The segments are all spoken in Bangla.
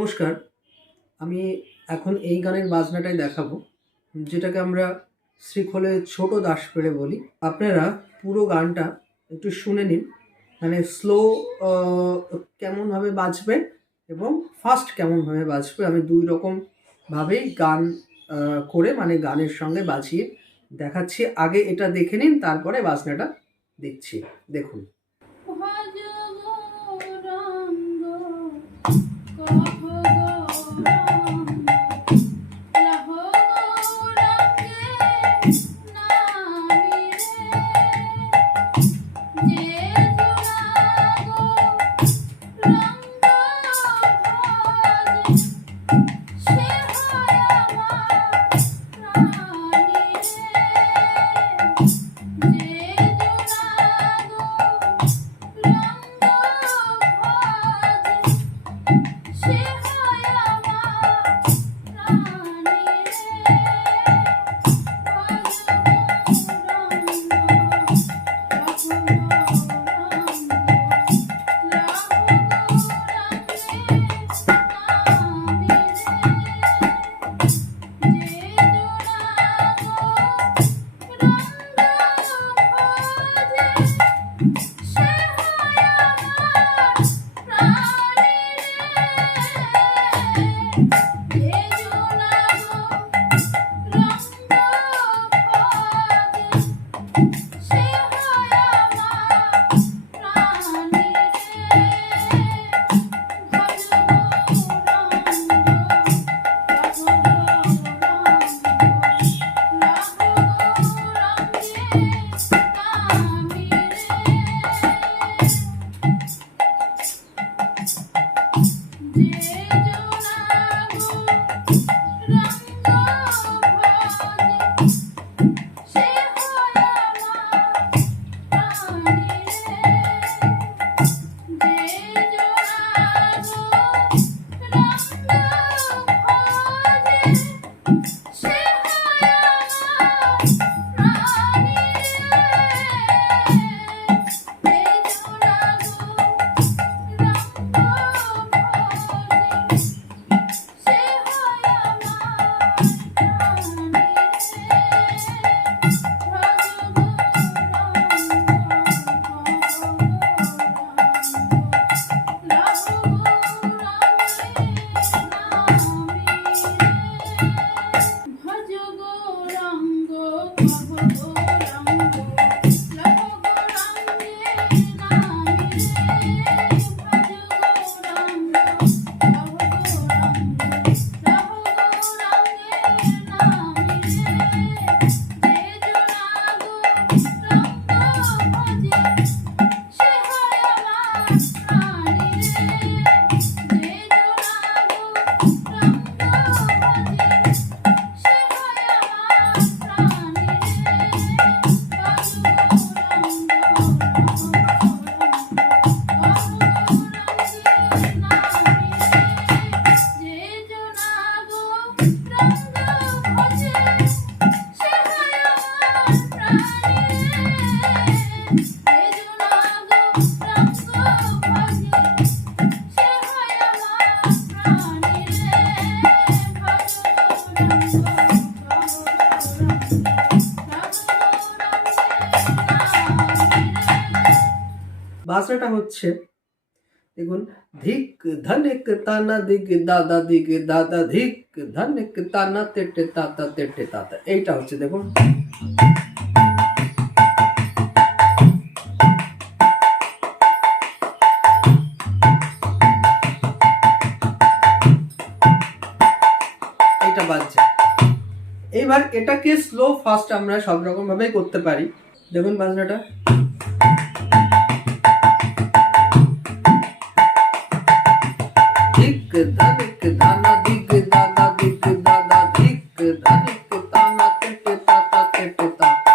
নমস্কার। আমি এখন এই গানের বাজনাটাই দেখাবো, যেটাকে আমরা শ্রীখোলে ছোট দাস পেড়ে বলি। আপনারা পুরো গানটা একটু শুনে নিন। মানে স্লো কেমনভাবে বাজবে এবং ফাস্ট কেমনভাবে বাজবে আমি দুই রকম ভাবেই গান করে মানে গানের সঙ্গে বাজিয়ে দেখাচ্ছি। আগে এটা দেখে নিন, তারপরে বাজনাটা দেখছি। দেখুন। ভজ বাজনাটা হচ্ছে, দেখুন, ধিক ধনিক তানা দিক দাদা দিক দাদা ধিক ধনিক তানা তেটে তাতা তেটে তাতা। এইটা হচ্ছে, দেখুন। এইটা বাজছে। এইবার এটাকে স্লো ফাস্ট আমরা সব রকম ভাবেই করতে পারি। দেখুন বাজনাটা। দানা দিক দাদা দিক দাদা ধিক ধনিক তানা তেটে তাতা তেটে তাতা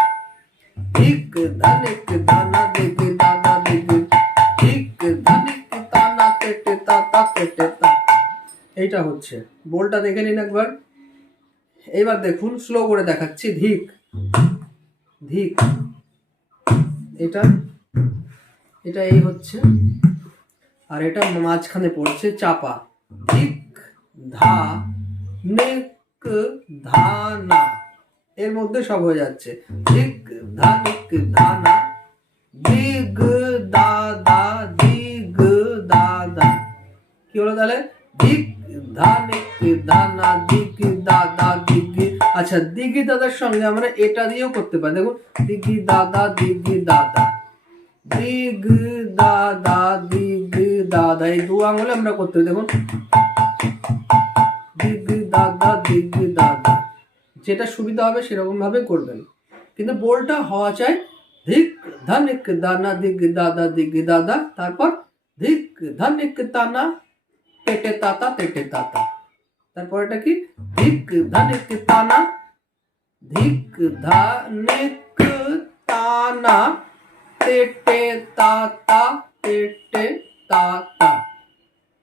ধিক ধনিক, দানা দিক দাদা দিক তাতা এইটা হচ্ছে। বোলটা দেখে নিন একবার। এইবার দেখুন স্লো করে দেখাচ্ছি। ধিক। ধিক। এটা এটা এই হচ্ছে। আর এটা মাঝখানে পড়ছে চাপা। ধিক। ধা নিক ধা না। এর মধ্যে সব হয়ে যাচ্ছে। দিক ধা, নিক ধা না। দিগ দা দা, দিগ দা কি হলো তাহলে? দিক ধা, নিক ধা না দিক দা দা আচ্ছা দিগি দাদার সঙ্গে আমরা এটা দিয়েও করতে পারি। দেখুন, দিগি দাদা দিগি দাদা দিগ দাদা দিগ দাদা এই দু আঙুলে আমরা করতে দেখুন। দিগ দাদা দিগ দাদা যেটা সুবিধা হবে সেরকম ভাবে করবেন। কিন্তু বোলটা হওয়া চাই ধিক ধনিক দানা দিগ দাদা দিগ দাদা তারপর ধিক ধনিক তানা পেটে তাতা পেটে তাতা। তারপর এটা কি? ধিক ধনিক তানা ধিক ধনিক তানা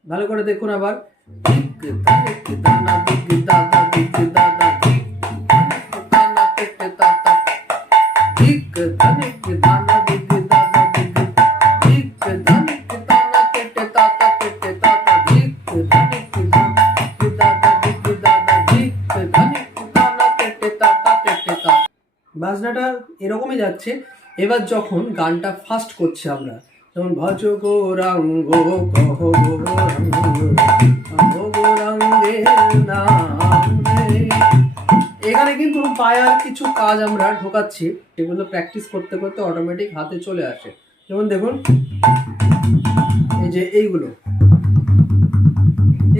ভালো করে দেখুন আবার। দিক ধানিক দানা দিক দাদা দিক দাদা দিক ধানিক দানা পেটে তাতা পেটে তাতা বাজনাটা এরকমই যাচ্ছে। এবার যখন গানটা ফাস্ট করছি আমরা যেমন ভজ গৌরাঙ্গ, কহ। এখানে কিন্তু পায়ার কিছু কাজ আমরা ঢোকাচ্ছি, সেগুলো প্র্যাকটিস করতে করতে অটোমেটিক হাতে চলে আসে। যেমন দেখুন, এই যে এইগুলো,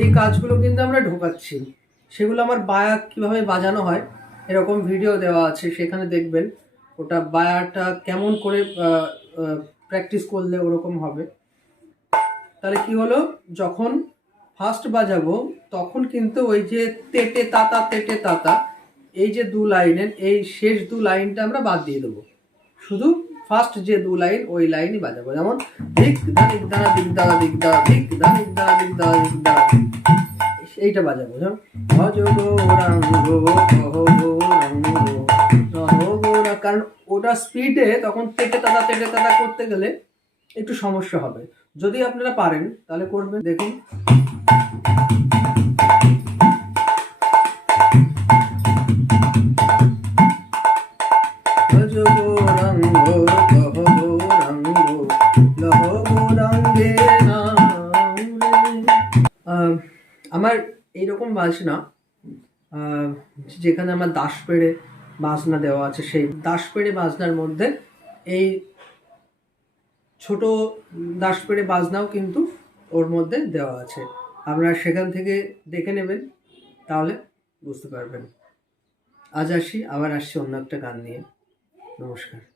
এই কাজগুলো কিন্তু আমরা ঢোকাচ্ছি। সেগুলো আমার বায়া কীভাবে বাজানো হয়, এরকম ভিডিও দেওয়া আছে, সেখানে দেখবেন। ওটা বায়াটা কেমন করে প্র্যাকটিস করলে ওরকম হবে? তাহলে কি হলো? যখন ফার্স্ট বাজাবো, তখন কিন্তু ওই যে তেটে তাতা তেটে তাতা, এই যে দু লাইনের, এই শেষ দু লাইনটা আমরা বাদ দিয়ে দেবো। শুধু ফার্স্ট যে দু লাইন, ওই লাইনই বাজাবো। যেমন দিক ধানিক দানা দিক দাদা দিক দাদা দিক দানা দিক দাদা দিক দাদা এইটা বাজাবো যেমন ভজ গৌরা কারণ ওটা স্পিডে তখন তেটে তাতা তেটে তাতা করতে গেলে একটু সমস্যা হবে। যদি আপনারা পারেন, তাহলে করবেন। দেখুন। আমার এইরকম বাজনা যেখানে আমার দাস পেড়ে বাজনা দেওয়া আছে, সেই দাস পেড়ে বাজনার মধ্যে এই ছোট দাস পেড়ে বাজনাও কিন্তু ওর মধ্যে দেওয়া আছে। আপনারা সেখান থেকে দেখে নেবেন, তাহলে বুঝতে পারবেন। আজ আসি, আবার আসছি অন্য একটা গান নিয়ে। নমস্কার।